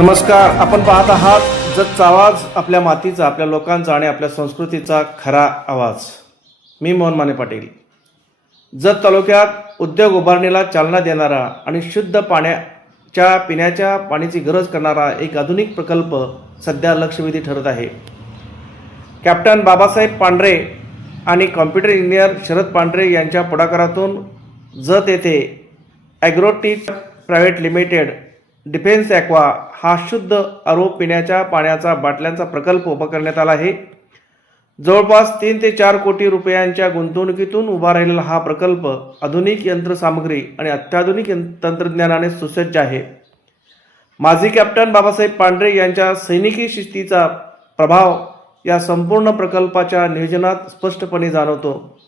नमस्कार. आपण पाहत आहात जतचा आवाज, आपल्या मातीचा, आपल्या लोकांचा आणि आपल्या संस्कृतीचा खरा आवाज. मी मोहन माने पाटील. जत तालुक्यात उद्योग उभारणीला चालना देणारा आणि शुद्ध पाण्याच्या पिण्याच्या पाण्याची गरज करणारा एक आधुनिक प्रकल्प सध्या लक्षवेधी ठरत आहे. कॅप्टन बाबासाहेब पांढरे आणि कॉम्प्युटर इंजिनियर शरद पांढरे यांच्या पुढाकारातून जत येथे agrotech private limited defence aqua हा शुद्ध आरो पिण्याच्या पाण्याचा बाटल्यांचा प्रकल्प उभा करण्यात आला आहे. जवळपास 3 ते 4 कोटी रुपयांच्या गुंतवणुकीतून उभा राहिलेला हा प्रकल्प आधुनिक यंत्रसामग्री आणि अत्याधुनिक तंत्रज्ञानाने सुसज्ज आहे. माजी कॅप्टन बाबासाहेब पांढरे यांच्या सैनिकी शिस्तीचा प्रभाव या संपूर्ण प्रकल्पाच्या नियोजनात स्पष्टपणे जाणवतो.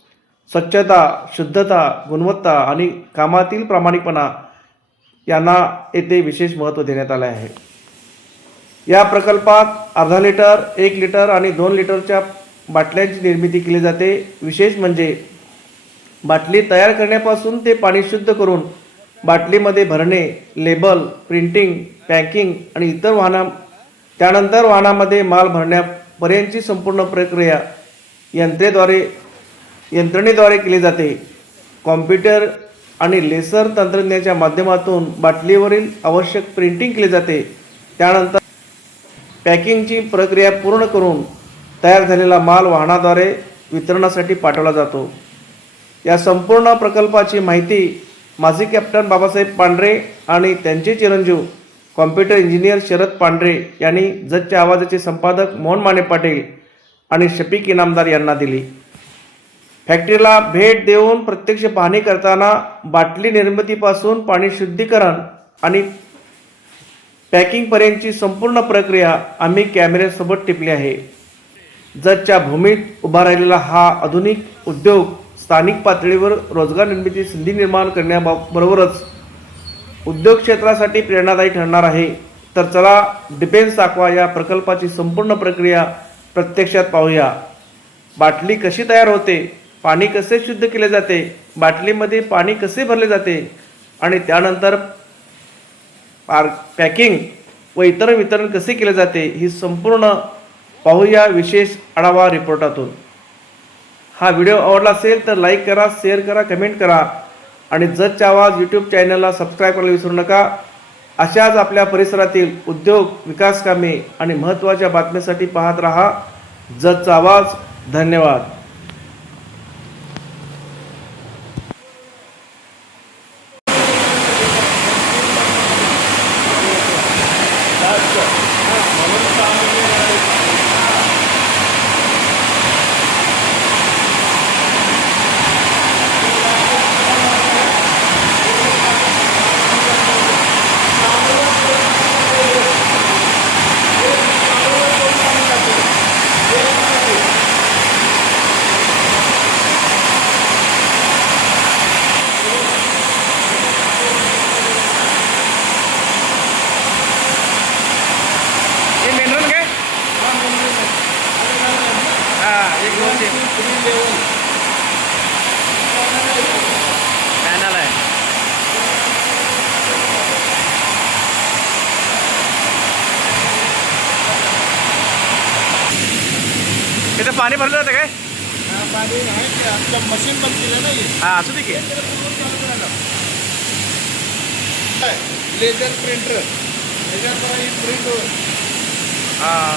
स्वच्छता, शुद्धता, गुणवत्ता आणि कामातील प्रामाणिकपणा यांना येथे विशेष महत्त्व देण्यात आले आहे. या प्रकल्पात अर्धा लिटर, 1 लिटर आणि 2 लिटरच्या बाटल्यांची निर्मिती केली जाते. विशेष म्हणजे बाटली तयार करण्यापासून ते पाणी शुद्ध करून बाटलीमध्ये भरणे, लेबल, प्रिंटिंग, पॅकिंग आणि इतर त्यानंतर वाहनामध्ये माल भरण्यापर्यंतची संपूर्ण प्रक्रिया यंत्रणेद्वारे केली जाते. कॉम्प्युटर आणि लेसर तंत्रज्ञानाच्या माध्यमातून बाटलीवरील आवश्यक प्रिंटिंग केले जाते. त्यानंतर पॅकिंगची प्रक्रिया पूर्ण करून तयार झालेला माल वाहनाद्वारे वितरणासाठी पाठवला जातो. या संपूर्ण प्रकल्पाची माहिती माजी कॅप्टन बाबासाहेब पांढरे आणि त्यांचे चिरंजीव कॉम्प्युटर इंजिनियर शरद पांढरे यांनी जतच्या आवाजाचे संपादक मोहन माने पाटील आणि शफीक इनामदार यांना दिली. फॅक्टरीला भेट देऊन प्रत्यक्ष पाहणी करताना बाटली निर्मितीपासून पाणी शुद्धीकरण आणि पॅकिंगपर्यंतची संपूर्ण प्रक्रिया आम्ही कॅमेऱ्यासोबत टिपली आहे. जतच्या भूमीत उभा राहिलेला हा आधुनिक उद्योग स्थानिक पातळीवर रोजगार निर्मिती संधी निर्माण करण्याबरोबरच उद्योग क्षेत्रासाठी प्रेरणादायी ठरणार आहे. तर चला डिफेन्स ॲक्वा या प्रकल्पाची संपूर्ण प्रक्रिया प्रत्यक्षात पाहूया. बाटली कशी तयार होते, पाणी कसे शुद्ध केले जाते, बाटलीमध्ये पाणी कसे भरले जाते आणि त्यानंतर पॅकिंग व इतर वितरण कसे केले जाते, ही संपूर्ण पाहूया विशेष आढावा रिपोर्टातून. हा व्हिडिओ आवडला असेल तर लाईक करा, शेअर करा, कमेंट करा आणि जतचा आवाज यूट्यूब चॅनलला सबस्क्राईब करायला विसरू नका. अशाच आपल्या परिसरातील उद्योग, विकास कामे आणि महत्त्वाच्या बातम्यांसाठी पाहत रहा जतचा आवाज. धन्यवाद. पॅनल आहे. इथे पाणी भरलं जातं काय? पाणी नाही, आमचं मशीन बंद केलं ना. हां, असू दे की. लेझर प्रिंटर त्याच्याद्वारे प्रिंट होईल.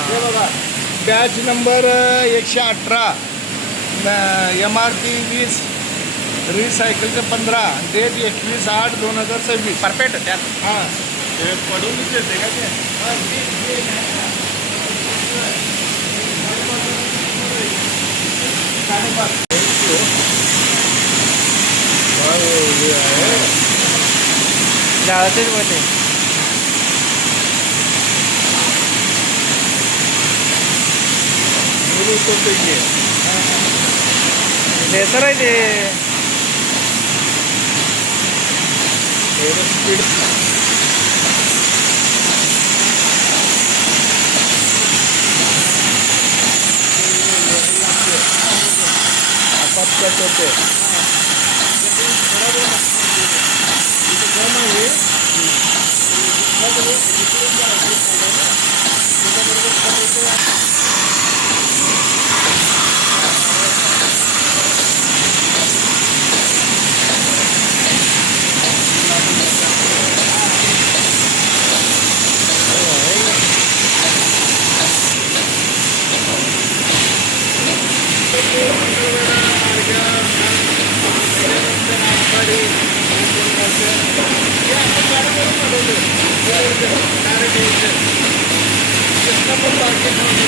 हे बघा, बॅच नंबर 118, MRP 20, रिसायकलचं 15, डेट 21/8/2026. परफेक्ट त्यात. हां, ते पडूनच येते का ते? जाळतेच बोलते. लेसर आहे ते. आपापसात होते. आहे. गाडीवरून बनवले. डायरेक्ट यायचे. तिथनं पण मार्केट मध्ये